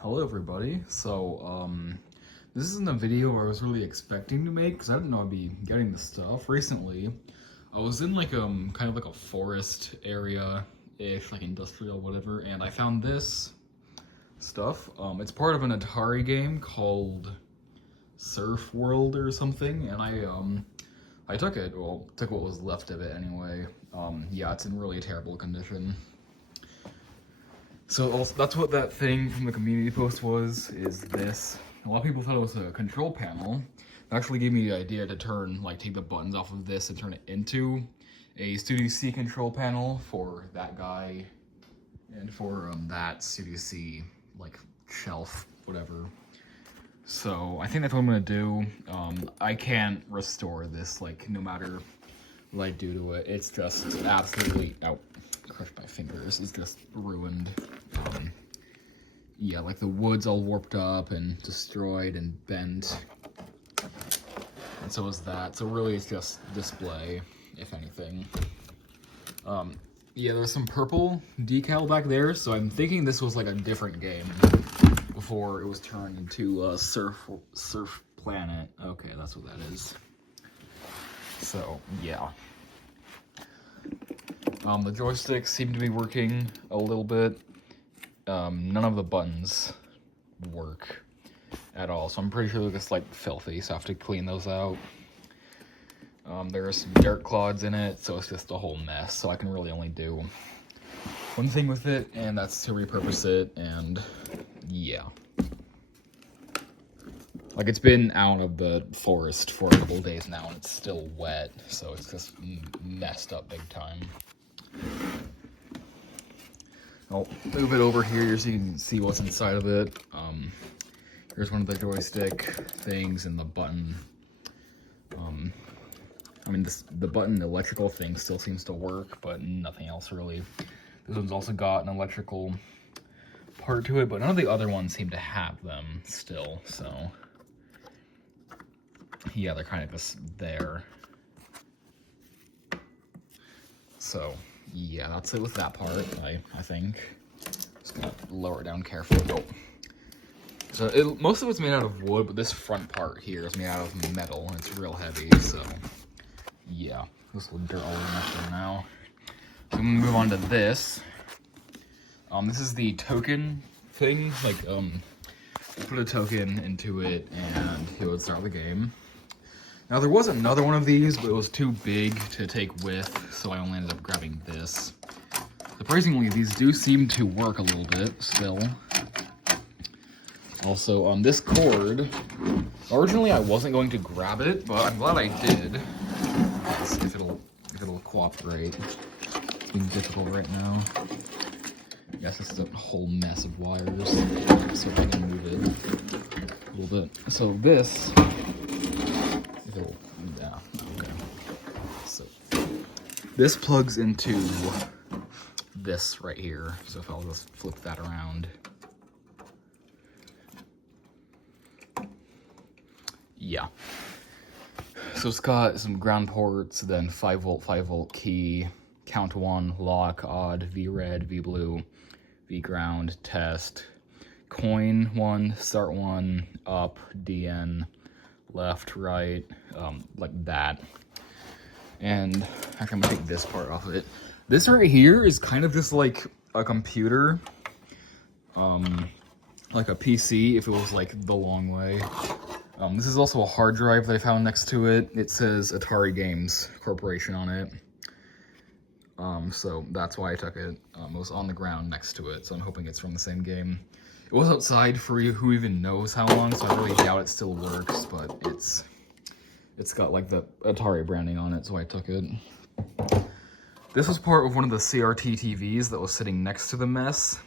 Hello everybody. This isn't a video I was really expecting to make because I didn't know I'd be getting this stuff. Recently, I was in kind of like a forest area-ish, like industrial whatever, and I found this stuff. It's part of an Atari game called Surf World or something, and I took it. Well, took what was left of it anyway. Yeah, it's in really terrible condition. So that's what that thing from the community post was, is this. A lot of people thought it was a control panel. It actually gave me the idea to take the buttons off of this and turn it into a Studio C control panel for that guy and for that Studio C, shelf, whatever. So I think that's what I'm gonna do. I can't restore this, no matter what I do to it. It's just absolutely, crushed my fingers. It's just ruined. Yeah, the wood's all warped up and destroyed and bent. And so is that. So really it's just display, if anything. Yeah, there's some purple decal back there, so I'm thinking this was a different game before it was turned into Surf Planet. Okay, that's what that is. So, yeah. The joysticks seem to be working a little bit. None of the buttons work at all, so I'm pretty sure they're just filthy, so I have to clean those out. There are some dirt clods in it, so it's just a whole mess, so I can really only do one thing with it, and that's to repurpose it, and yeah. It's been out of the forest for a couple of days now, and it's still wet, so it's just messed up big time. I'll move it over here so you can see what's inside of it. Here's one of the joystick things and the button. The button electrical thing still seems to work, but nothing else really. This one's also got an electrical part to it, but none of the other ones seem to have them still, so yeah, they're kind of just there. So yeah, that's it with that part, I think. Just gonna lower it down carefully. Oh. So most of it's made out of wood, but this front part here is made out of metal, and it's real heavy, so yeah. This will dirt all over my show now. So I'm gonna move on to this. This is the token thing. Put a token into it, and it would start the game. Now, there was another one of these, but it was too big to take with, so I only ended up grabbing this. Surprisingly, these do seem to work a little bit, still. Also, this cord, originally I wasn't going to grab it, but I'm glad I did. If it'll cooperate. It's being difficult right now. I guess this is a whole mess of wires, so I can move it a little bit. So this... Yeah, okay. So this plugs into this right here. So if I'll just flip that around. Yeah. So it's got some ground ports, then 5 volt key, count 1, lock, odd, V red, V blue, V ground, test, coin 1, start 1, up, DN, left, right, like that. And actually I'm gonna take this part off of it. This right here is kind of just like a computer, like a PC if it was the long way. This is also a hard drive that I found next to it. It says Atari Games Corporation on it. So that's why I took it. It was on the ground next to it, so I'm hoping it's from the same game. It was outside for who even knows how long, so I really doubt it still works, but it's got the Atari branding on it, so I took it. This was part of one of the CRT TVs that was sitting next to the mess,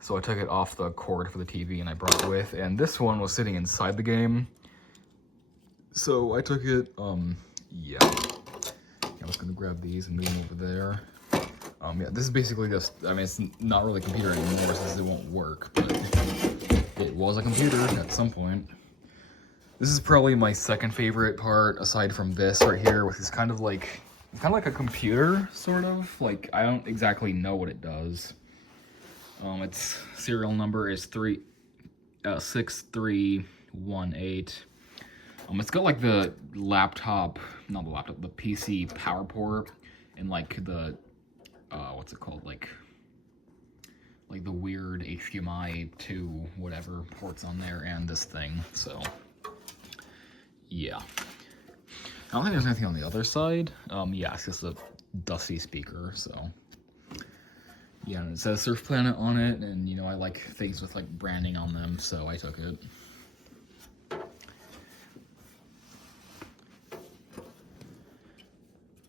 so I took it off the cord for the TV and I brought it with, and this one was sitting inside the game, so I took it, yeah. I was gonna grab these and move them over there. Yeah, this is basically just, it's not really a computer anymore since it won't work, but it was a computer at some point. This is probably my second favorite part, aside from this right here, which is kind of like a computer, sort of. I don't exactly know what it does. Its serial number is 6318. It's got like the laptop, not the laptop, the PC power port, and like the what's it called, like the weird HDMI 2 whatever ports on there, and this thing. So yeah, I don't think there's anything on the other side. Yeah, it's just a dusty speaker. So yeah, and it says Surf Planet on it, and you know I like things with like branding on them, so I took it.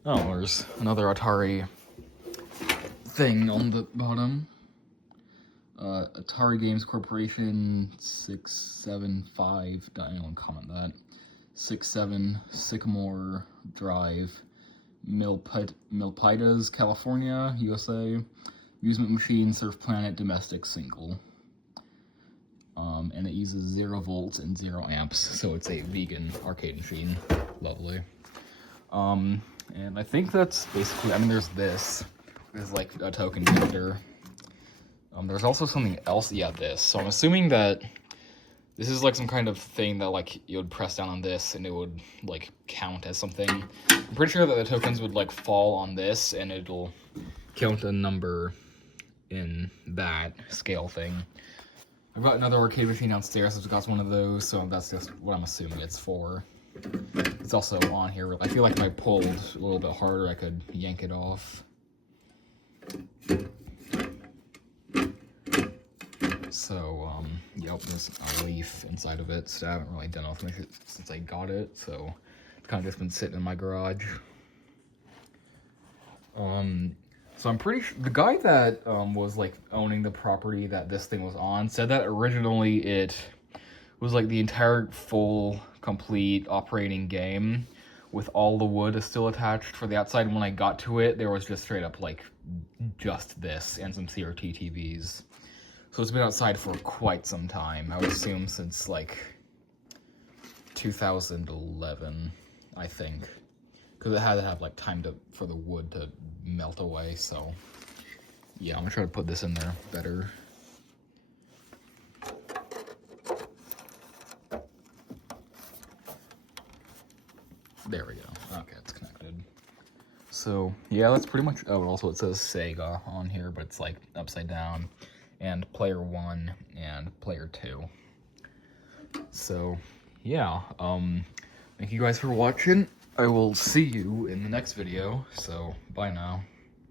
Oh, there's another Atari thing on the bottom. Atari Games Corporation 675. Anyone comment that? 67 Sycamore Drive, Milpitas, California, USA. Amusement machine, Surf Planet, domestic single. And it uses 0 volts and 0 amps, so it's a vegan arcade machine. Lovely. And I think that's basically, I mean, there's this. There's like a token vendor. There's also something else, yeah, this. So I'm assuming that this is like some kind of thing that like you would press down on this and it would like count as something. I'm pretty sure that the tokens would like fall on this and it'll count a number in that scale thing. I've got another arcade machine downstairs that's got one of those, so that's just what I'm assuming it's for. It's also on here. I feel like if I pulled a little bit harder, I could yank it off. So, yep, there's a leaf inside of it, so I haven't really done anything with it since I got it, so it's kind of just been sitting in my garage. So I'm pretty sure the guy that was like owning the property that this thing was on said that originally it was like the entire full, complete operating game with all the wood still attached for the outside. And when I got to it, there was just straight up like just this and some CRT TVs. So it's been outside for quite some time. I would assume since like 2011, I think. Because it had to have like time for the wood to melt away, so yeah, I'm gonna try to put this in there better. There we go. Okay, it's connected. So yeah, that's pretty much. Oh, also it says Sega on here, but it's like upside down, and player 1 and player 2. So yeah, thank you guys for watching. I will see you in the next video, so bye now.